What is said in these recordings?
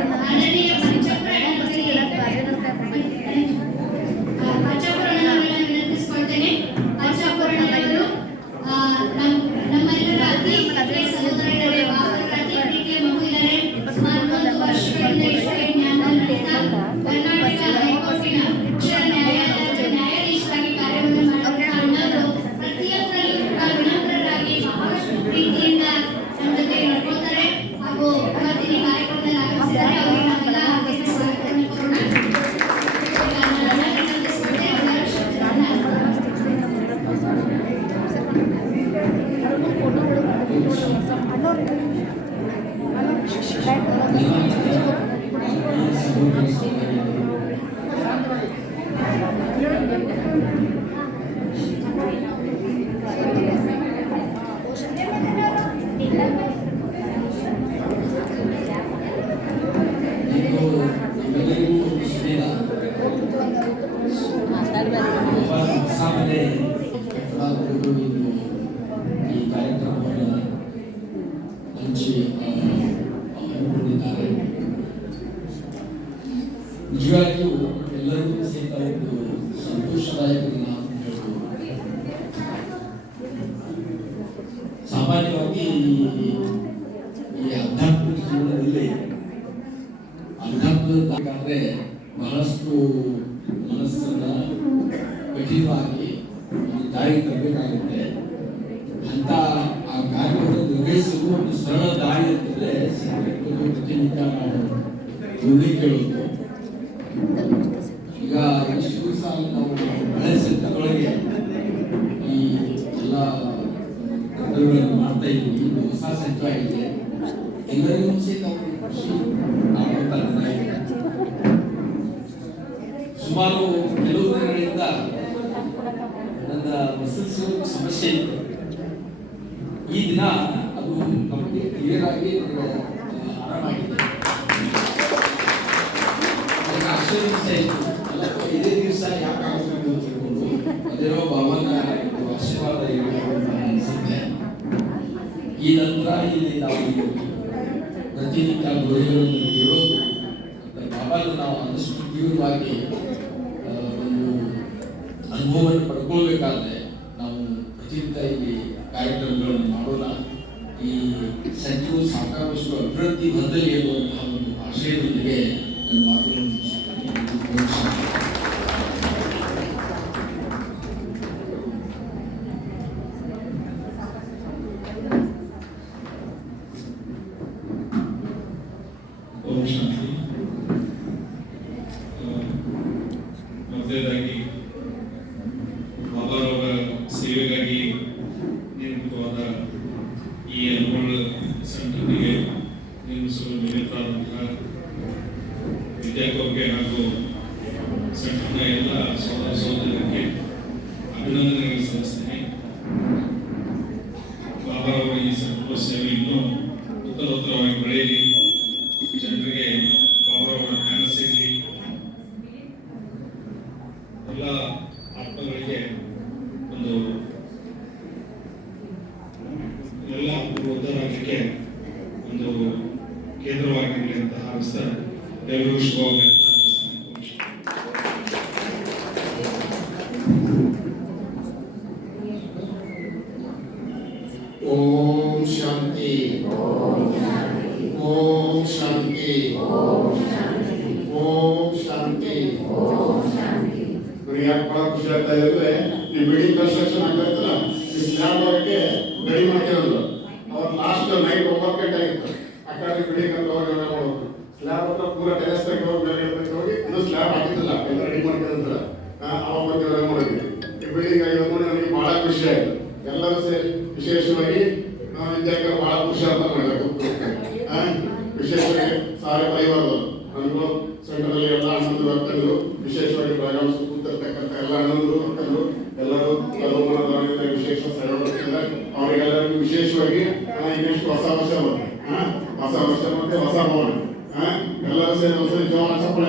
ಆದರಣೀಯ ಪಂಚಪ್ರಾಣ ಪಂಚಪುರಾಣಗಳನ್ನು ವಿನಂತಿಸಿಕೊಳ್ತೇನೆ. ಪಂಚಪುರಾಣಗಳು ನಮ್ಮೆಲ್ಲರ ಅತಿ ಪ್ರಿಯ ಸಹೋದರರೇ, ಅತಿ ಪ್ರೀತಿಯ ಮಗು ಇದ್ದಾರೆ. ಸುಮಾರು 1 ವರ್ಷಗಳಿಂದ ಈಶ್ವರ ಜ್ಞಾನ ನಡೆಯುತ್ತಾ ಕರ್ನಾಟಕ ಹೈಕೋರ್ಟಿನ ಉಚ್ಚ ನ್ಯಾಯಾಲಯದ ನ್ಯಾಯಾಧೀಶರಾಗಿ ಕಾರ್ಯವನ್ನು ಮಾಡುತ್ತಾ ಅಣ್ಣವರು ಪ್ರತಿಯೊಬ್ಬರಲ್ಲೂ ವಿನಮ್ರರಾಗಿ ಬಹಳಷ್ಟು ಪ್ರೀತಿಯಿಂದ ನಮ್ಮ ಜೊತೆ ನಡ್ಕೊಳ್ತಾರೆ ಹಾಗೂ ಇವತ್ತಿನ ಕಾರ್ಯಕ್ರಮದಲ್ಲಿ ಆಗಮಿಸಿದ್ದಾರೆ. ಅವರಿಗೆ ನಾವೆಲ್ಲ ಹಾಗೆ ಸ್ವಾಗತವನ್ನು ಕೋರೋಣ. ಈ ಕಾರ್ಯಕ್ರಮವನ್ನು ಹಂಚಿ ಹಮ್ಮಿಕೊಂಡಿದ್ದಾರೆ. ನಿಜವಾಗಿಯೂ ಎಲ್ಲರಿಗೂ ಸಹಿತ ಒಂದು ಸಂತೋಷದಾಯಕ ದಿನ ಅಂತ ಹೇಳ್ಬೋದು. ಸಾಮಾನ್ಯವಾಗಿ ಈ ಆಧ್ಯಾತ್ಮಿಕ ಜೀವನದಲ್ಲಿ ಆಧ್ಯಾತ್ಮಿಕಂದ್ರೆ ಬಹಳಷ್ಟು ಮನಸ್ಸನ್ನ ಕಠಿಣವಾಗಿ ದಾರಿ ತರಬೇಕಾಗುತ್ತೆ ಅಂತ ಆ ಕಾರ್ಯವನ್ನು ನಿರ್ವಹಿಸಲು ಒಂದು ಸರಳ ದಾರಿ ಅಂತಂದ್ರೆ ಪ್ರತಿನಿತ್ಯ ನಾವು ಕೇಳೋದು. ಈಗ ಇಷ್ಟು ದಿವಸ ನಾವು ಹಳೆ ಸೆಂಟರ್ಗಳಿಗೆ ಈ ಎಲ್ಲ ಕರ್ತವ್ಯಗಳನ್ನು ಮಾಡ್ತಾ ಇದ್ವಿ. ಇದು ಹೊಸ ಸೆಂಟರ್ ಆಗಿದೆ. ಎಲ್ಲರಿಗೂ ಸಹಿತ ಖುಷಿ ಆಗುತ್ತಾ ಇದೆ. ಸುಮಾರು ಕೆಲವು ದಿನಗಳಿಂದ ನನ್ನ ಮಸಲ್ಸ್ ಸಮಸ್ಯೆ ಇತ್ತು. ಈ ದಿನ ಅದು ನಮಗೆ ಕ್ಲಿಯರ್ ಆಗಿ ಆರಾಮಾಗಿದೆ. ಆಶ್ಚರ್ಯ ಇತ್ತು, ಇದೇ ದಿವಸ ಯಾಕೆ ಆಗಬೇಕು ಅಂತ ತಿಳ್ಕೊಂಡು ಅದೇನೋ ಭಗವಂತ ಆಶೀರ್ವಾದ ಇರಬೇಕು ಅಂತ ಅನಿಸುತ್ತೆ. ಈ ನಂತರ ಇಲ್ಲಿ ನಾವು ಪ್ರತಿನಿತ್ಯ ಗುರುಗಳನ್ನು ಇರೋದು ಬಾಬಾದ ನಾವು ಆದಷ್ಟು ತೀವ್ರವಾಗಿ ಒಂದು ಅನುಭವವನ್ನು ಪಡ್ಕೊಳ್ಬೇಕಾದ್ರೆ ನಾವು ಪ್ರತಿನಿತ್ಯ ಇಲ್ಲಿ ಕಾರ್ಯಕ್ರಮಗಳನ್ನು ಮಾಡೋಣ. ಈ ಸೆಂಟರು ಸಾಕಾಗುವಷ್ಟು ಅಭಿವೃದ್ಧಿ ಹೊಂದಲಿ ಎನ್ನುವಂತಹ ಒಂದು ಆಶಯದೊಂದಿಗೆ ನನ್ನ ಮಾತನ್ನು ಮೊದಲನೇದಾಗಿ ಬಾಬಾರವರ ಸೇವೆಗಾಗಿ ನೇಮಕವಾದ ಈ ಅನುಭವ ಸೆಂಟರ್ಗೆ ನೇಮಿಸಲು ನಿರತರಾದಂತಹ ವಿದ್ಯಾರ್ಥಿಗಳಿಗೆ ಹಾಗೂ ಸೆಂಟರ್ನ ಎಲ್ಲ ಸಹೋದರ ಸಹೋದರರಿಗೆ ಅಭಿನಂದನೆಗಳು ಸಲ್ಲಿಸ್ತೇನೆ. ಬಾಬಾರವರ ಈ ಸೆಂಟರ್ ಸೇವೆ ಇನ್ನೂ ಉತ್ತರೋತ್ತರವಾಗಿ ಬೆಳೆಯಲಿ, ಜನರಿಗೆ ಬಾಬಾರವರ ಜ್ಞಾನ ಸಿಗಲಿ, ಎಲ್ಲ ಆತ್ಮಗಳಿಗೆ ಒಂದು ಎಲ್ಲ ಉದ್ಧಾರ ಆಗಲಿಕ್ಕೆ ಒಂದು ಕೇಂದ್ರವಾಗಿರಲಿ ಅಂತ ಹಾರಿಸ್ತಾ ಎಲ್ಲರಿಗೂ ಶುಭವಾಗಲಿ ಅಂತ ಓಂ ಶಾಂತಿ ಓಂ ಶಾಂತಿ ಓಂ ಶಾಂತಿ. ಯಾಕೆ ಬಹಳ ಖುಷಿ ಆಗ್ತಾ ಇದೆ, ಈ ಬಿಲ್ಡಿಂಗ್ ಕನ್ಸ್ಟ್ರಕ್ಷನ್ ಆಗ್ತಾಯಿತ್ತಲ್ಲ, ಈ ಸ್ಲ್ಯಾಬ್ ಅವರಿಗೆ ರೆಡಿ ಮಾಡ್ತಿರೋದು. ಅವ್ರು ಲಾಸ್ಟ್ ನೈಟ್ 9 ಗಂಟೆ ಆಗಿತ್ತು. ಆ ಕಡೆ ಬಿಲ್ಡಿಂಗ್ ಅಂತ ಹೋಗಿ ಮಾಡೋದು, ಸ್ಲ್ಯಾಬ್ ಹತ್ರ ಪೂರ ಟೆರೆಸ್ ತೆಗೆ ಹೋಗಿ ಇದು ಸ್ಲ್ಯಾಬ್ ಹಾಕಿದ್ದಿಲ್ಲ, ಎಲ್ಲ ರೆಡಿ ಮಾಡ್ತಿರಂತ ಅವಾಗ ಬಂದಿರೋ ಮಾಡಿದ್ವಿ. ಈ ಬಿಲ್ಡಿಂಗ್ ಆಗಿರೋದು ನೋಡಿ ನನಗೆ ಬಹಳ ಖುಷಿ ಆಯಿತು. ಎಲ್ಲರೂ ಸೇರಿ ವಿಶೇಷವಾಗಿ ನಾವು ವಿದ್ಯಾರ್ಥಿಗಳು ಬಹಳ ಖುಷಿ ಅಂತ ಮಾಡಬೇಕು. ವಿಶೇಷವಾಗಿ ಸಾರೆ ಪರಿವಾರದವರು ನನಗೂ ಸೆಂಟರಲ್ಲಿ ಎಲ್ಲ ಅಣ್ಣಂದು ಅಕ್ಕಂದು, ವಿಶೇಷವಾಗಿ ಬೆಳಗಾವಿ ಕೂತಿರ್ತಕ್ಕಂಥ ಎಲ್ಲ ಅಣ್ಣಂದು ಅಕ್ಕಂದು ಎಲ್ಲರೂ ಕಲೋಮನದವರಿಂದ ವಿಶೇಷ ಸಹಯೋಗ ಅವರಿಗೆಲ್ಲರಿಗೂ ವಿಶೇಷವಾಗಿ ಇನ್ನೆಷ್ಟು ಹೊಸ ವರ್ಷ ಬರುತ್ತೆ, ಹೊಸ ವರ್ಷ ಮತ್ತೆ ಹೊಸ ಭವನ ಎಲ್ಲರೂ ಸೇರಿ ಹೊಸ ಜೀವನ ಚಪ್ಪಳೆ.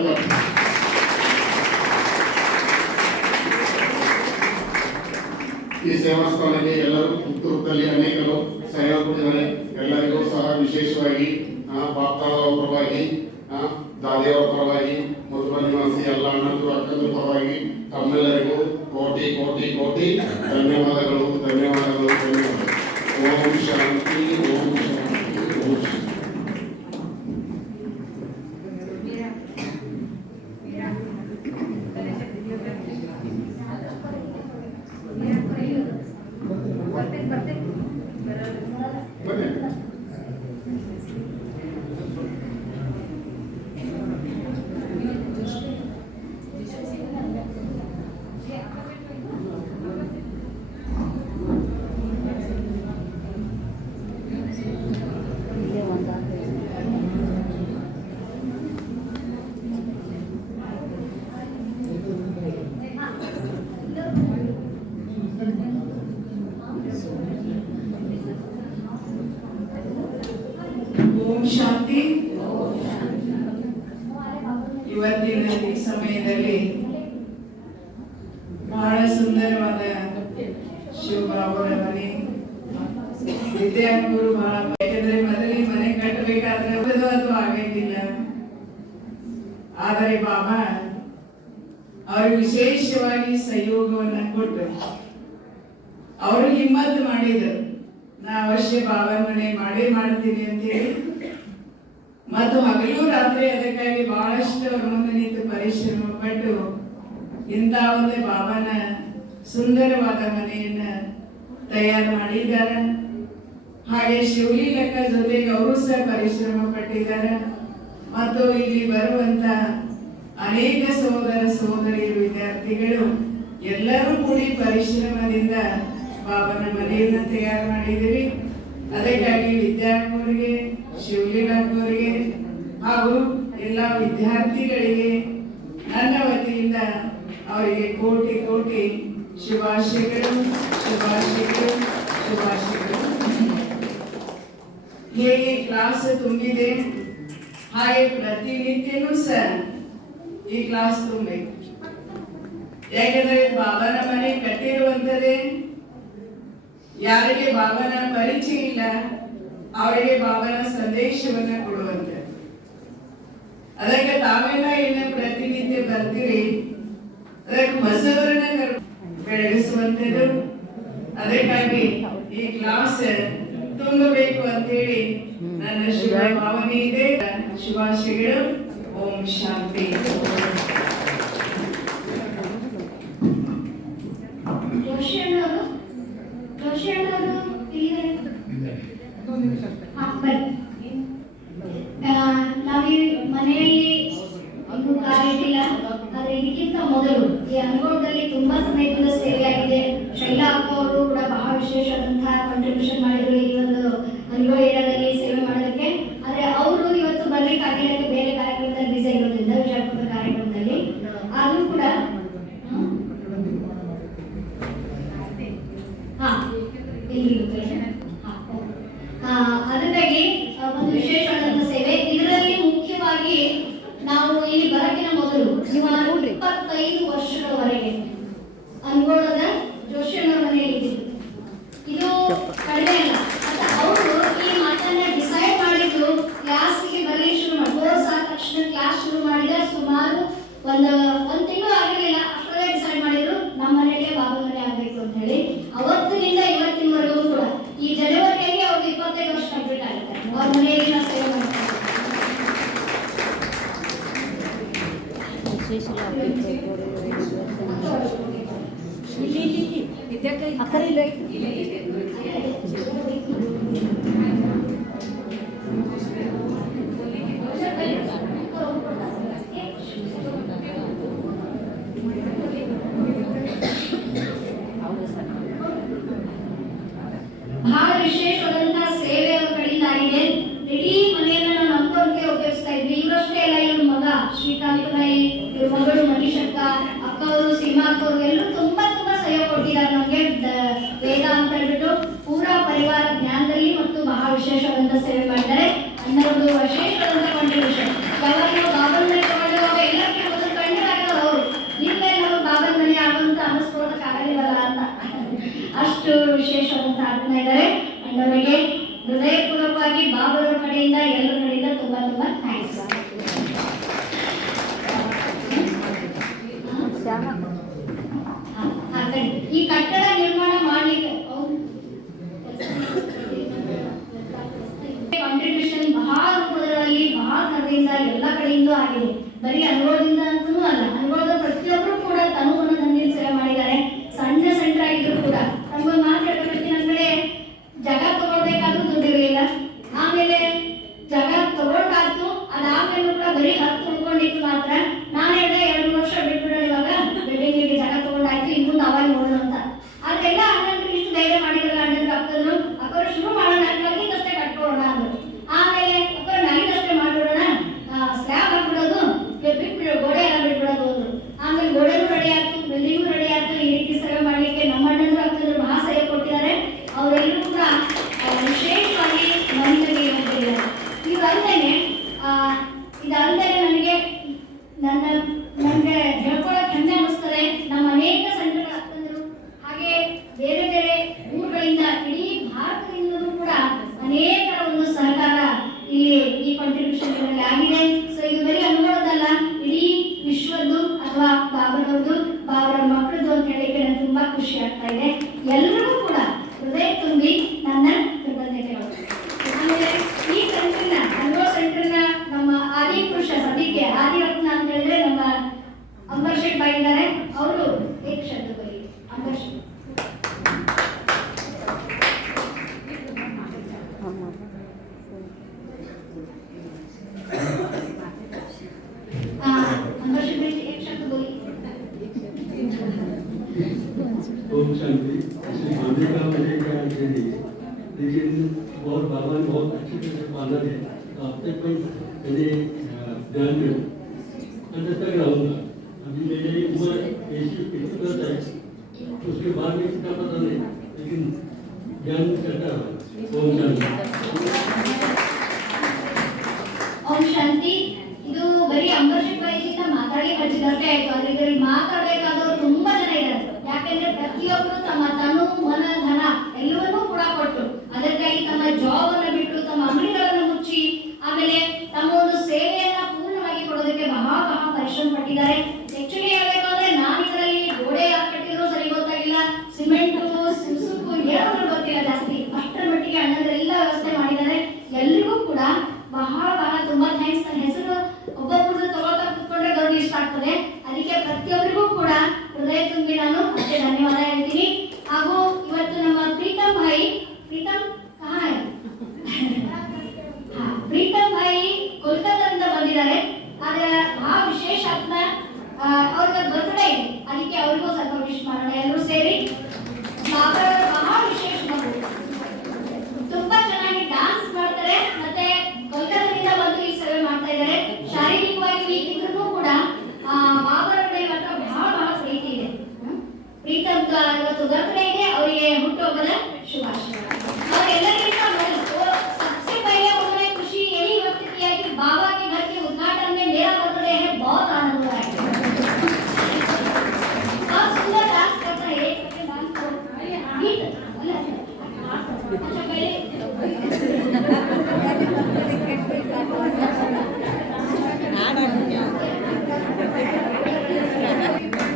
ಈ ಸೇವಾಸ್ಥಾನಕ್ಕೆ ಎಲ್ಲರೂ ಪುತ್ತೂರಲ್ಲಿ ಅನೇಕರು ಸಹಯೋಗ ಕೊಟ್ಟಿದ್ದಾರೆ. ಎಲ್ಲರಿಗೂ ಸಹ ವಿಶೇಷವಾಗಿ ಬಾಪ್ತಾದ ಪರವಾಗಿ ದಾದಿಯವರ ಪರವಾಗಿ ಮಧುಬ ನಿವಾಸಿ ಎಲ್ಲ ಅಣ್ಣಂದರು ಅಕ್ಕಂದ್ರ ಪರವಾಗಿ ತಮ್ಮೆಲ್ಲರಿಗೂ ಕೋಟಿ ಕೋಟಿ ಕೋಟಿ ಧನ್ಯವಾದಗಳು ಧನ್ಯವಾದಗಳು ಧನ್ಯವಾದಗಳು. ಓಂ ಶಾಂತಿ ಓಂ ಶಾಂತಿ ಓಂ ಶಾಂತಿ. ಓಂ ಶಾಂತಿ. ಇವತ್ತಿನ ಈ ಸಮಯದಲ್ಲಿ ಬಹಳ ಸುಂದರವಾದ ಶಿವಬಾಬುರ ಮನೆ ವಿದ್ಯಾಗುರು ಬಹಳ. ಯಾಕಂದ್ರೆ ಮೊದಲೇ ಮನೆ ಕಟ್ಟಬೇಕಾದ್ರೆ ಅದು ಆಗಂಗಿಲ್ಲ. ಆದರೆ ಬಾಬಾ ಅವರು ವಿಶೇಷವಾಗಿ ಸಹಯೋಗವನ್ನ ಕೊಟ್ಟು ಅವರು ಹಿಮ್ಮತ್ ಮಾಡಿದರು. ನಾ ಅವಶ್ಯ ಬಾಬನ ಮನೆ ಮಾಡೇ ಮಾಡ್ತೀನಿ ಅಂತೇಳಿ ಮತ್ತು ಹಗಲು ರಾತ್ರಿ ಅದಕ್ಕಾಗಿ ಬಹಳಷ್ಟು ಅವ್ರ ಮುಂದೆ ನಿಂತು ಪರಿಶ್ರಮ ಪಟ್ಟು ಇಂಥ ಒಂದು ಬಾಬನ ಸುಂದರವಾದ ಮನೆಯನ್ನ ತಯಾರು ಮಾಡಿದ್ದಾರೆ. ಹಾಗೆ ಶಿವಲೀಲಕ್ಕ ಜೊತೆಗೆ ಅವರು ಸಹ ಪರಿಶ್ರಮ ಪಟ್ಟಿದ್ದಾರೆ. ಮತ್ತು ಇಲ್ಲಿ ಬರುವಂತ ಅನೇಕ ಸಹೋದರ ಸಹೋದರಿಯರು ವಿದ್ಯಾರ್ಥಿಗಳು ಎಲ್ಲರೂ ಕೂಡಿ ಪರಿಶ್ರಮದಿಂದ ಬಾಬನ ಮನೆಯನ್ನ ತಯಾರು ಮಾಡಿದ್ದೀವಿ. ಅದಕ್ಕಾಗಿ ವಿದ್ಯಾರ್ಥಿಗಳಿಗೆ ಶಿವಲೀಲಾಕ್ಕವರಿಗೆ ಹಾಗೂ ಎಲ್ಲ ವಿದ್ಯಾರ್ಥಿಗಳಿಗೆ ನನ್ನ ವತಿಯಿಂದ ಅವರಿಗೆ ಕೋಟಿ ಕೋಟಿ ಶುಭಾಶಯಗಳು ಶುಭಾಶಯಗಳು ಶುಭಾಶಯಗಳು. ಹೇಗೆ ಕ್ಲಾಸ್ ತುಂಬಿದೆ ಹಾಗೆ ಪ್ರತಿನಿತ್ಯನೂ ಸಹ ಈ ಕ್ಲಾಸ್ ತುಂಬಬೇಕು. ಯಾಕಂದ್ರೆ ಬಾಬನ ಮನೆ ಕಟ್ಟಿರುವಂತದೇ ಯಾರಿಗೆ ಬಾಬನ ಪರಿಚಯ ಇಲ್ಲ ಅವರಿಗೆ ಬಾಬನ ಸಂದೇಶವನ್ನ ಕೊಡುವಂತೆ. ಅದಕ್ಕೆ ತಾವೆಲ್ಲ ಏನು ಪ್ರತಿನಿತ್ಯ ಬರ್ತೀರಿ ಅದಕ್ಕೆ ಬಸವರನ್ನ ಬೆಳಗಿಸುವಂತದ್ದು. ಅದಕ್ಕಾಗಿ ಈ ಕ್ಲಾಸ್ ತುಂಬಬೇಕು ಅಂತೇಳಿ ನನ್ನ ಶುಭ ಭಾವನೆ ಇದೆ. ಶುಭಾಶಯಗಳು. ಓಂ ಶಾಂತಿ. ನಾವೀ ಮನೆಯಲ್ಲಿ ಒಂದು ಕಾರ್ಯ ಇಟ್ಟಿಲ್ಲ, ಆದ್ರೆ ಇದಕ್ಕಿಂತ ಮೊದಲು ಈ ಅನುಭವದಲ್ಲಿ ತುಂಬಾ ಸಮಯದಿಂದ ಸೇವೆಯಾಗಿದೆ. ಶೈಲಾ ಅಕ್ಕ ಅವರು ಕೂಡ ಬಹಳ ವಿಶೇಷವಾದಂತಹ ಕಾಂಟ್ರಿಬ್ಯೂಷನ್ ಮಾಡಿದ್ರು ಈ ಒಂದು ಅನುಭವ ಏರಿಯಾದಲ್ಲಿ ಸೇವೆ ಮಾಡೋದಕ್ಕೆ. ಆದ್ರೆ ಅವರು ಇವತ್ತು ಬರ್ಲಿಕ್ಕಾಗಿಲ್ಲ, ಬೇರೆ ಕಾರ್ಯಕ್ರಮದಲ್ಲಿ ಬಿಸಿ ಆಗಿರೋದ್ರಿಂದ ವಿಜಯಪುರ ಕಾರ್ಯಕ್ರಮದಲ್ಲಿ. ಆದ್ರೂ ಕೂಡ ಅದಕ್ಕಾಗಿ ಒಂದು ವಿಶೇಷವಾದಂತಹ ಸೇವೆ. ಇದರಲ್ಲಿ ಮುಖ್ಯವಾಗಿ ನಾವು ಇಲ್ಲಿ ಬರಕಿನ ಮೊದಲು 25 ವರ್ಷಗಳವರೆಗೆ ಅನ್ಗೋಳದ ಜೋಶಿಯಮ್ಮರ ಮನೆಯಲ್ಲಿ ಇದ್ದಿದ್ದು. ಇದು ಕಡಿಮೆ ಅಲ್ಲ. ಮತ್ತೆ ಅವರು ಈ ಮಾತನ್ನ ಡಿಸೈಡ್ ಮಾಡಿದ್ದು ಕ್ಲಾಸ್ಗೆ ಬರಲಿ ಶುರು ಮಾಡಿ, ಕೋರ್ಸ್ ಆದ ತಕ್ಷಣ ಕ್ಲಾಸ್ ಶುರು ಮಾಡಿದ ಸುಮಾರು ಒಂದು ತಿಂಗಳು ಆಗಿರಲಿಲ್ಲ. ಅಷ್ಟರಲ್ಲೇ ಡಿಸೈಡ್ ಮಾಡಿದ್ರು ನಮ್ಮ ಮನೆಯಲ್ಲೇ ಬಾಬನ ಮನೆ ಆಗ್ಬೇಕು ಅಂತ ಹೇಳಿ. ಅವತ್ತಿನಿಂದ ಇವತ್ತಿನವರೆಗೂ ಕೂಡ ಈ ಜನವರಿಯಲ್ಲಿ ಅವ್ರಿಗೆ 25 ವರ್ಷ ಕಂಪ್ಲೀಟ್ ಆಗುತ್ತೆ. ಅವ್ರ ಮನೆಯಲ್ಲಿ ನಾವು ಸೇವೆ ಮಾಡ್ತಾರೆ. ಬಹಳ ವಿಶೇಷವಾದಂತಹ ಸೇವೆ ಅವ್ರ ಕಡೆಯಿಂದ ಆಗಿದೆ. ಇಡೀ ಮನೆಯನ್ನ ನಾವು ನಂಬಿಕೆ ಉಪಯೋಗಿಸ್ತಾ ಇದ್ವಿ. ಇವರಷ್ಟೇ ಎಲ್ಲ ಇವ್ರ ಮಗ ಶ್ರೀಕಾಂತ್ ರೈ, ಇವ್ರ ಮಗಳು ಮನೀಶಕ್ಕ, ಅಕ್ಕ ಅವರು ಸೀಮಾ ಅಕ್ಕ ಅವರು ಎಲ್ಲರೂ ತುಂಬಾ ಸಹಯೋಗ ಕೊಟ್ಟಿದ್ದಾರೆ ನಮಗೆ. ವೇದ ಅಂತ ಹೇಳ್ಬಿಟ್ಟು ಪೂರಾ ಪರಿವಾರ ಜ್ಞಾನದಲ್ಲಿ ಮತ್ತು ಬಹಳ ವಿಶೇಷವಾದಂತಹ ಸೇವೆ ಮಾಡಿದ್ದಾರೆ. ಅನ್ನೋದು ವಿಶೇಷವಾದಂತಹ ಕಾಂಟ್ರಿಬ್ಯೂಷನ್. ಯಾವಾಗ ನಾವು ಬಾಬನ ಮನೆ ತಗೊಂಡಾಗ ಎಲ್ಲರಿಗೂ ಒಂದು ಕಂಡಿರಾಗ ಅವರು ನಿನ್ನೆ ನಾವು ಬಾಬನ ಮನೆ ಆಗುವಂತ ಅನ್ನಿಸ್ಕೊಳ್ಳೋದಕ್ಕೆ ಆಗಲಿಲ್ಲ ಅಂತ ಅಷ್ಟು ವಿಶೇಷವಾದಂತಹ ಆತ್ಮ ಇದ್ದಾರೆ. ಅವರಿಗೆ ಹೃದಯಪೂರ್ವಕವಾಗಿ ಬಾಬರ ಕಡೆಯಿಂದ ಎಲ್ಲರ ಕಡೆಯಿಂದ ತುಂಬಾ ತುಂಬಾ ಥ್ಯಾಂಕ್ಸ್. ಈ ಕಟ್ಟಡ ನಿರ್ಮಾಣ ಮಾಡಲಿಕ್ಕೆ ಕಾಂಟ್ರಿಬ್ಯೂಷನ್ ಬಹಳ ರೂಪದಲ್ಲಿ ಬಹಳ ಕಡೆಯಿಂದ ಎಲ್ಲ ಕಡೆಯಿಂದ ಆಗಿದೆ. ಬರೀ ಅನುಭವದಿಂದ ಅಂತೂ ಅಲ್ಲ, ಅನುಭವದ ಪ್ರತಿಯೊಬ್ಬರು ಕೂಡ ತನು ಧನ್ಯ ಸೇವೆ ಮಾಡಿದ್ದಾರೆ. ಸಣ್ಣ ಸೆಂಟರ್ ಕೂಡ ನಮ್ಗೊಂದು ಮಾತು ಹೇಳ್ಬೇಕಂದ್ರೆ ನನ್ನ ಕಡೆ ಜಾಗ ತಗೊಳ್ಬೇಕಾದ್ರೂ ದುಡ್ಡಿರಲಿಲ್ಲ. ಆಮೇಲೆ ಜಾಗ ತಗೊಂಡಾಯ್ತು, ಅದಾದ್ಮೇಲೆ ಕೂಡ ಬರೀ 10 ಉಳ್ಕೊಂಡಿತ್ತು ಮಾತ್ರ. ನಾನು ಹೇಳಿದೆ 2 ವರ್ಷ ಬಿಟ್ಬಿಡೋ ಇವಾಗ ಬಿಲ್ಡಿಂಗಿಗೆ ಜಾಗ ತಗೊಂಡಾಯ್ತು, ಇನ್ನು ಅವಾಗ ನೋಡೋಣ ಅಂತ. ಅದೆಲ್ಲ ಅಣ್ಣಂದ್ರು ಇಷ್ಟು ಧೈರ್ಯ ಮಾಡಿದ್ರಲ್ಲ, ಅಣ್ಣಂದ್ರು ಅಕ್ಕದ್ರು ಅಕ್ಕರು ಶುರು ಮಾಡೋಣ, ನನಗಿಂದಷ್ಟೇ ಕಟ್ಕೊಳ್ಳೋಣ ಅಂದ್ರು. ಆಮೇಲೆ ಅಕ್ಕರು ನನಗಿಂದಷ್ಟೇ ಮಾಡ್ಬಿಡೋಣ, ಸ್ಲ್ಯಾಬ್ ಹಾಕ್ಬಿಡೋದು, ಬಿಟ್ಬಿಡೋ ಗೋಡೆ ಎಲ್ಲ ಬಿಟ್ಬಿಡೋದು ಅಂದ್ರು. ಆಮೇಲೆ ಗೋಡೆನೂ ರೆಡಿ ಆಯ್ತು, ಬಿಲ್ಡಿಂಗು ರೆಡಿ ಆಯ್ತು. ಈ ರೀತಿ ಸೇವೆ ಮಾಡಲಿಕ್ಕೆ ನಮ್ಮ ಅಣ್ಣಂದ್ರು ಅಕ್ಕದ್ರು ಮಹಾ ಸೇವೆ ಕೊಟ್ಟಿದ್ದಾರೆ. ಅವರೆಲ್ಲರೂ ಕೂಡ ವಿಶೇಷವಾಗಿ ಮನೆಯಲ್ಲಿ ಹೋಗಿದ್ದಾರೆ. ಇದಲ್ಲದೆ ನನಗೆ ಹೇಳ್ಕೊಳ್ಳೋಕೆ ಹೆಮ್ಮೆ ಅನ್ನಿಸ್ತದೆ. ನಮ್ಮ ಅನೇಕ ಸಂಘಗಳ ಅಕ್ಕಂದರು ಹಾಗೆ ಬೇರೆ ಬೇರೆ ಊರುಗಳಿಂದ ಇಡೀ ಭಾರತದಿಂದಲೂ ಕೂಡ ಅನೇಕರ ಒಂದು ಸಹಕಾರ ಇಲ್ಲಿ ಈ ಕಾಂಟ್ರಿಬ್ಯೂಷನ್ ಇದರಲ್ಲಿ ಆಗಿದೆ. ಸೊ ಇದು ಬರೀ ಅನುಭವದಲ್ಲ, ಇಡೀ ವಿಶ್ವದ್ದು ಅಥವಾ ಬಾಬರವ್ರದ್ದು, ಬಾಬರ ಮಕ್ಕಳದ್ದು ಅಂತ ಹೇಳಿಕ್ಕೆ ನನಗೆ ತುಂಬಾ ಖುಷಿ ಆಗ್ತಾ ಇದೆ. ಎಲ್ಲರಿಗೂ ಕೂಡ ಹೃದಯ ತುಂಬಿ ನನ್ನ ಕೃತಜ್ಞತೆಗಳು. ಆಮೇಲೆ ಈ ಸೆಂಟರ್ನ ಅನುಭವ ಸೆಂಟರ್ನ ನಮ್ಮ ಆದಿಪುರುಷ ಸದ್ಯಕ್ಕೆ ಆದಿರತ್ನ ಅಂತ ಹೇಳಿದ್ರೆ ನಮ್ಮ ಅಂಬರ್ ಶೆಟ್ ಬಾಯಿ ಇದ್ದಾರೆ. ಅವರು ಏಕ ಶಬ್ದ ಬರೀ ಅಂಬರ್ ಶೆಟ್. अंबर शब्द एक शब्द बोली. ओम शांति. श्री गांधी का मुझे क्या नहीं, लेकिन बहुत बाबा ने बहुत अच्छी तरह से पाला है. अब तक मैं मेरे ध्यान में अंदर तक रहूँगा. अभी मेरी उम्र 80 है, उसके बाद में कितना पता नहीं, लेकिन ज्ञान करता रहा. ओम शांति. ओम शांति. ಇದು ಬರೀ ಅಂಬರ್ ಶೆಟ್ ಬಾಯಿಯಿಂದ ಮಾತಾಡಿ ಹಚ್ಚಿದಷ್ಟೇ ಆಯ್ತು. ಆದ್ರೆ ಇದರಲ್ಲಿ ಮಾತಾಡಬೇಕಾದವರು ತುಂಬಾ ಜನ ಇದ್ದಾರೆ. ಯಾಕೆಂದ್ರೆ ಪ್ರತಿಯೊಬ್ಬರು ತಮ್ಮ ತನು ಮನ ಧನ ಎಲ್ಲವನ್ನೂ ಕೂಡ ಕೊಟ್ಟು, ಅದಕ್ಕಾಗಿ ತಮ್ಮ ಜಾಬ್ ಅನ್ನು ಬಿಟ್ಟು, ತಮ್ಮ ಅಂಗಡಿಗಳನ್ನು ಮುಚ್ಚಿ, ಆಮೇಲೆ ತಮ್ಮ ಒಂದು ಸೇವೆಯನ್ನ ಪೂರ್ಣವಾಗಿ ಕೊಡೋದಕ್ಕೆ ಬಹಳ ಪರಿಶ್ರಮ ಪಟ್ಟಿದ್ದಾರೆ. ಆಕ್ಚುಲಿ ಹೇಳ್ಬೇಕಾದ್ರೆ ನಾನು ಇದರಲ್ಲಿ ಗೋಡೆ ಕಟ್ಟಿದ್ರು ಸರಿ ಗೊತ್ತಾಗಿಲ್ಲ, ಸಿಮೆಂಟು ಸುಸುಕು ಹೇಳೋದು ಗೊತ್ತಿಲ್ಲ ಜಾಸ್ತಿ, ಅಷ್ಟರ ಮಟ್ಟಿಗೆ ಅಣ್ಣರೆಲ್ಲ ವ್ಯವಸ್ಥೆ ಮಾಡಿದ್ದಾರೆ. ಎಲ್ರಿಗೂ ಕೂಡ ಬಹಳ ತುಂಬಾ ಥ್ಯಾಂಕ್ಸ್. ನನ್ನ ಹೆಸರು ಒಬ್ಬೊಬ್ಬರು ತಗೊಳ್ತಾ ಕೂತ್ಕೊಂಡ್ರೆ ಗೌರವ ಇಷ್ಟ ಆಗ್ತದೆ. ಅದಕ್ಕೆ ಪ್ರತಿಯೊಬ್ಬರಿಗೂ ಕೂಡ ಹೃದಯ ತುಂಬಿ ನಾನು ಮತ್ತೆ ಧನ್ಯವಾದ ಹೇಳ್ತೀನಿ. ಹಾಗೂ ಇವತ್ತು ನಮ್ಮ ಪ್ರೀತಮ್ ಭಾಯಿ, ಪ್ರೀತಮ್ ಭಾಯಿ ಕೋಲ್ಕತ್ತಾದಿಂದ ಬಂದಿದ್ದಾರೆ. ಆದ್ರೆ ಬಹಳ ವಿಶೇಷ ಅಂತ ಅವ್ರಿಗೆ ಬರ್ತ್ಡೇ ಇದೆ, ಅದಕ್ಕೆ ಅವ್ರಿಗೂ ಸ್ವಲ್ಪ ವಿಶ್ ಮಾಡೋಣ ಎಲ್ಲರೂ ಸೇರಿ. ಬಹಳ ವಿಶೇಷ ಮಗು, ತುಂಬಾ ಚೆನ್ನಾಗಿ ಡಾನ್ಸ್ ಮಾಡ್ತಾರೆ, ಮತ್ತೆ ಕೋಲ್ಕತ್ತಾದಿಂದ ಬಂದು ಈ ಸೇವೆ ಮಾಡ್ತಾ ಇದ್ದಾರೆ. ಶಾರೀರಿಕವಾಗಿ ವೀಕ್ ಇದ್ರೂ ಕೂಡ ಬಾಬರವರ ಇವತ್ತು ಬಹಳ ಪ್ರೀತಿ ಇದೆ. ಪ್ರೀತಮ್ ಇವತ್ತು ಬರ್ತ್ಡೇ ಇದೆ, ಅವರಿಗೆ ಹುಟ್ಟುಹಬ್ಬದ ಶುಭಾಶಯಗಳು. ಅವರೆಲ್ಲರಿಗಿಂತ ಮೊದಲು सबसे पहले उन्होंने खुशी यही व्यक्त किया कि बाबा के घर के उद्घाटन में मेरा बर्थडे है, बहुत आनंद हो रहा है. बहुत सुंदर डांस करता है, एक डांस को गीत अच्छा पहले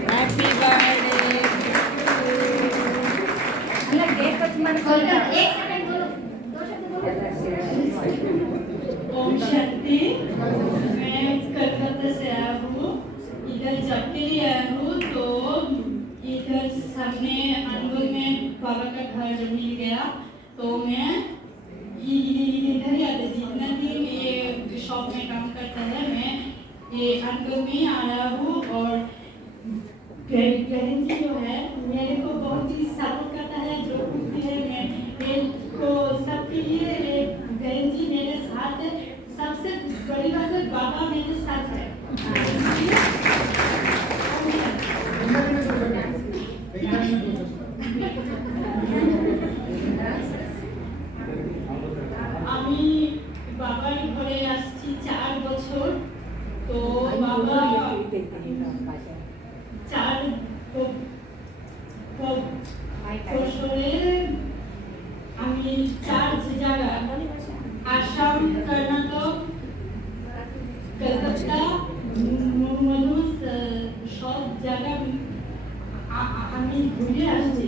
हैप्पी बर्थडे. अलग केक कट मत बोलकर एक सेकंड बोलो, 2 शब्द बोलो. ओम शांति. मैं कलकत्ता से आया हूँ. इधर जब के लिए आया हूँ तो इधर सामने अनगुल में बाबा का घर जब मिल गया तो मैं इधर ही आते. जितना भी ये शॉप में काम करता है, मैं ये अनगुल में आया हूँ. और गारंटी जो है मेरे को बहुत ही सपोर्ट करता है, जो कुछ भी है मैं को सबके लिए गारंटी मेरे साथ है. सबसे बड़ी बात है बाबा मेरे साथ है. আমি বাবার ঘরে আসছি 4 বছর. তো বাবা 4 বছরে আমি 4 জায়গা আসাম, কর্ণাটক, बुढ़िया अच्छी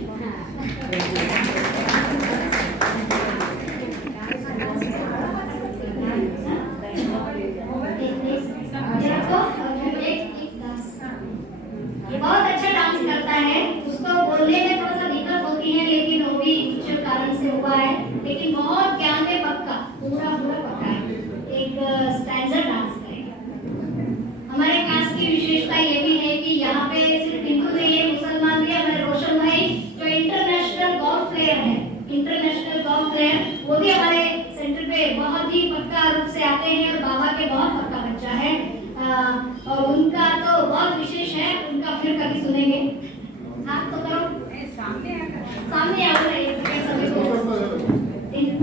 ये बहुत अच्छा डांस करता है, उसको बोलने में थोड़ा सा दिक्कत होती है, लेकिन वो भी कुछ कारण से हुआ है, लेकिन बहुत ज्ञान में पक्का, पूरा पक्का है, एक स्टैंडर्ड डांस करेगा। हमारे कास्ट की विशेषता ये भी है कि यहाँ पे सिर्फ हिंदू नहीं है, मुसलमान भी, हमारे रोशन भाई जो इंटरनेशनल गॉल्फ प्लेयर है, वो भी हमारे सेंटर पे बहुत ही पक्का रूप से आते हैं और बाबा के बहुत पक्का बच्चा है। और उनका तो बहुत विशेष है, उनका फिर कभी सुनेंगे। हाथ तो करो, सामने आओ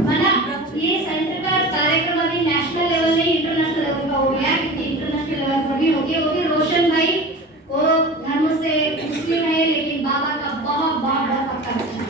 मना। ये सेंटर का कार्यक्रम अभी नेशनल लेवल नहीं, इंटरनेशनल लेवल का हो गया, क्योंकि इंटरनेशनल लेवल पर भी हो गया। वो भी रोशन भाई, वो धर्म से मुस्लिम है, लेकिन बाबा का बहुत बड़ा पक्का बच्चा है।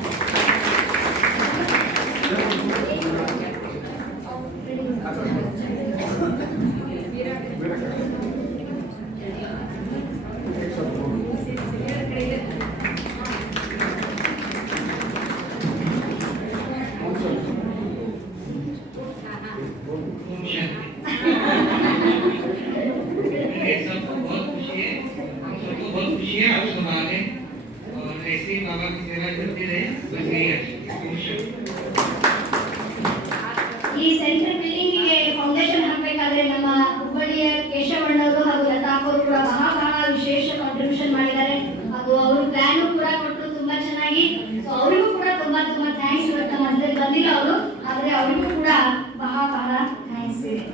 बाबा की सेवा करते रहे, बस यही है। ಈ ಸೆಂಟರ್ ಬಿಲ್ಡಿಂಗ್ ಗೆ ಫೌಂಡೇಶನ್ ಹಾಕಬೇಕಾದ್ರೆ ನಮ್ಮ ಹುಬ್ಬಳ್ಳಿಯ ಕೇಶವಣ್ಣವರು ಹಾಗೂ ಲತಾ ಅವರು ಕೂಡ ಬಹಳ ವಿಶೇಷ ಕಾಂಟ್ರಿಬ್ಯೂಷನ್ ಮಾಡಿದ್ದಾರೆ, ಹಾಗೂ ಅವರು ಪ್ಲಾನ್ ಕೂಡ ಕೊಟ್ಟರು ತುಂಬಾ ಚೆನ್ನಾಗಿ. ಸೊ ಅವರಿಗೂ ಕೂಡ ತುಂಬಾ ಥ್ಯಾಂಕ್ಸ್. ಇವತ್ತು ಮಧ್ಯದಲ್ಲಿ ಬಂದಿಲ್ಲ ಅವರು, ಆದ್ರೆ ಅವರಿಗೂ ಕೂಡ ಬಹಳ ಥ್ಯಾಂಕ್ಸ್ ಇದೆ.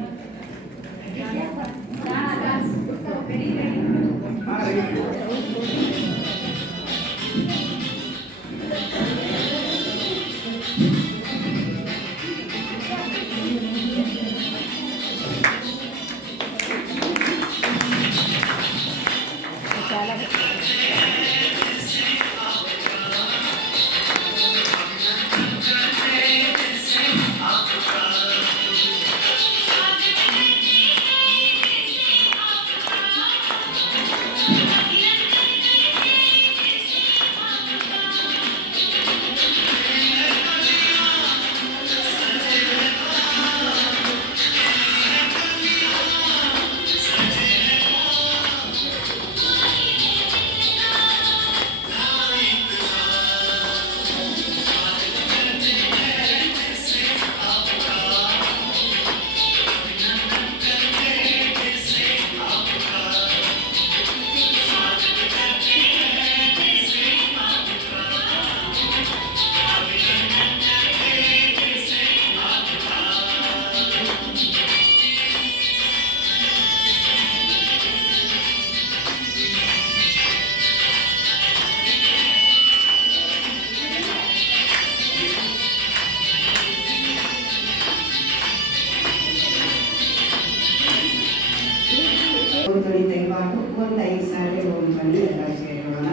ತೆಗೆದುಕೊಂಡು ಒಂದು 5 ಸಾರಿ ಹೋಗಿ ಬಂದು ಎಲ್ಲ ಸೇರೋಣ.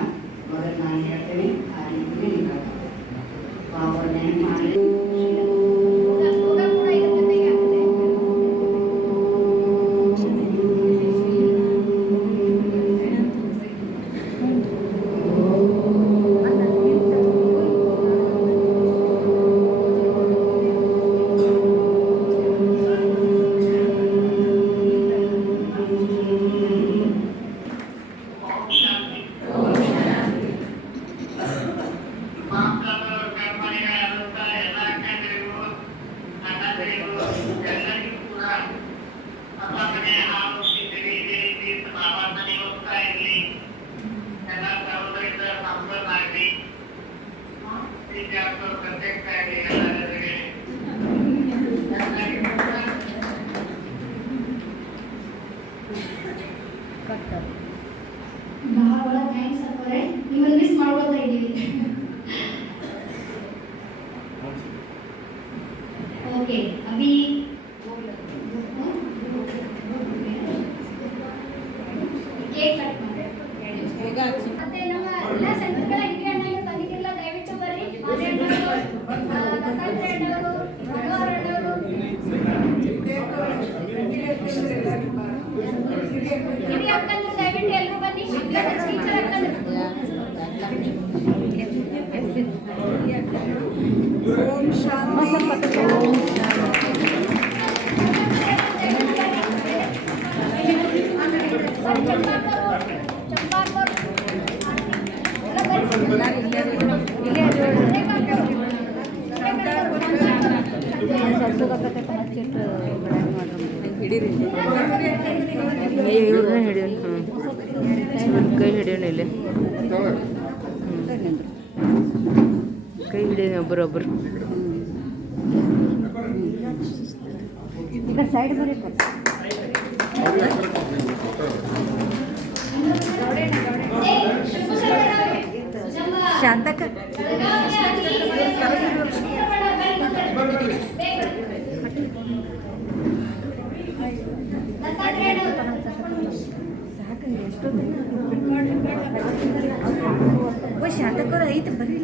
ಮೊದಲು ನಾನು ಹೇಳ್ತೇನೆ, ಆ ರೀತಿ ನೀವು ಪಾವನೆ ಮಾಡಿ ಬಹಳ ಥ್ಯಾಂಕ್ಸ್ ಅಪ್ಪರೇ, ನಿಮ್ಮನ್ನು ಮಿಸ್ ಮಾಡ್ಕೊತಾ ಇದ್ದೀವಿ. ಓಕೆ, ಅಭಿ ಕೇಕ್ ಕಟ್ ಮಾಡಿ ಮತ್ತೆ ನಮ್ಮ ಎಲ್ಲ ಸೆಂಟರ್ಗಳ ಹಿರಿಯ ಅಣ್ಣಗಳು ಬಂದಿದ್ದಿಲ್ಲ, ದಯವಿಟ್ಟು ಬರ್ರಿ. ಮಾದೇಣ್ಣವರು, ದತ್ತಾತ್ರೇಯ ಅಣ್ಣವರು, ಮನೋಹರ್ ಅಣ್ಣವರು, ಹಿರಿಯ ಅಕ್ಕಂದ್ರು ದಯವಿಟ್ಟು ಎಲ್ಲರೂ ಬನ್ನಿ. ಟೀಚರ್ ಅಕ್ಕಂದ್ರು ಇವ್ರನ್ನ ಹಿಡಿಯೋಣ. ಕೈ ಹಿಡಿಯೋಣ ಇಲ್ಲಿ, ಕೈ ಹಿಡಿಯೋಣ ಒಬ್ಬರೊಬ್ಬರು. ಈಗ ಸೈಡ್ ಬರೀ ಶಾಂತಕ ಶಾಂತಕರು ಐತೆ ಬರೀ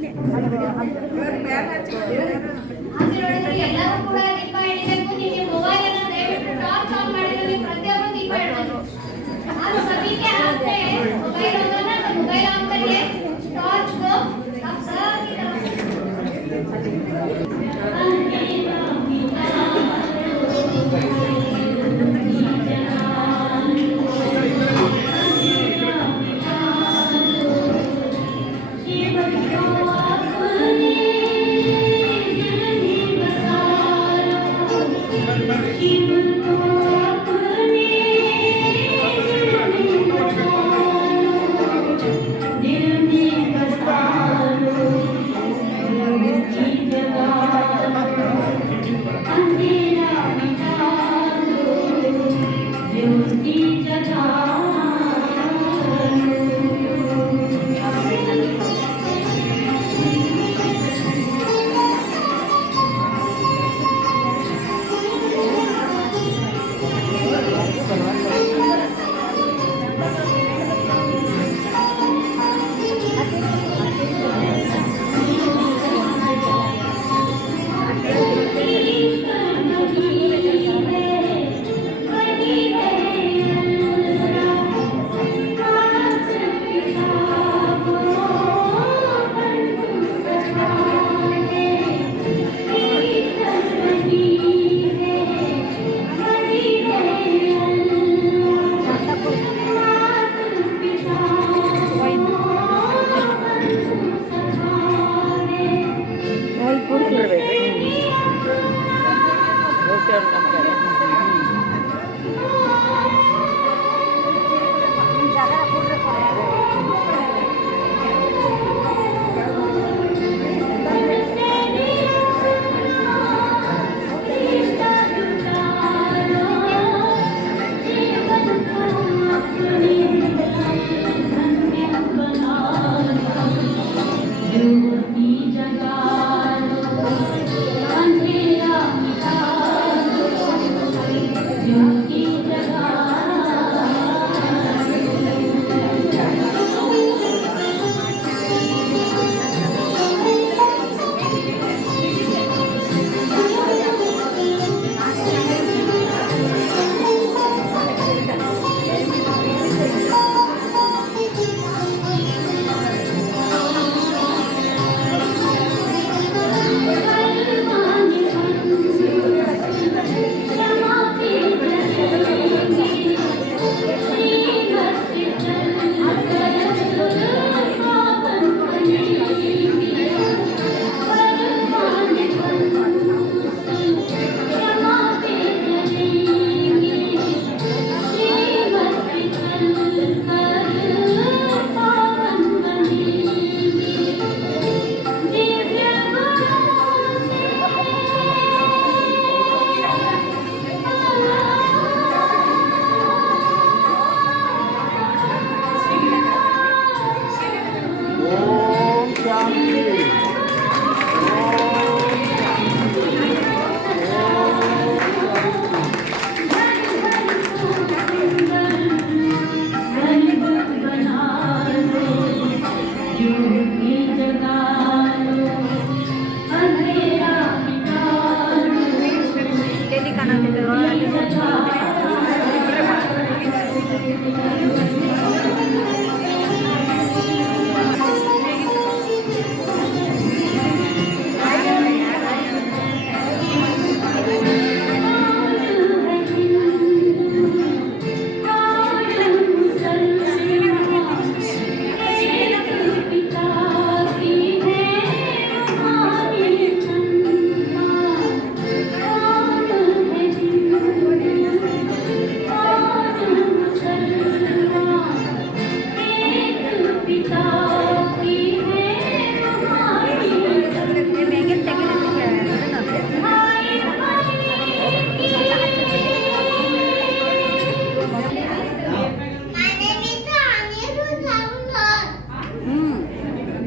ಎಲ್ಲರೂ ಕೂಡ ದೀಪ ಹಿಡಿಬೇಕು. ನಿಮಗೆ ಮೊಬೈಲ್ ಅನ್ನು ದಯವಿಟ್ಟು ಟಾರ್ಚ್ ಆನ್ ಮಾಡಿದ್ರೆ ನೀವು ಪ್ರತಿಯೊಬ್ಬರು ದೀಪ ಇಡಬೇಕು. आप सभी के हाथ में मोबाइल होगा ना, तो मोबाइल ऑन करिए, टॉर्च को आप सभी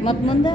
ಮತ್ತು ಮುಂದೆ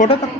ಫೋಟೋ ತಗೋ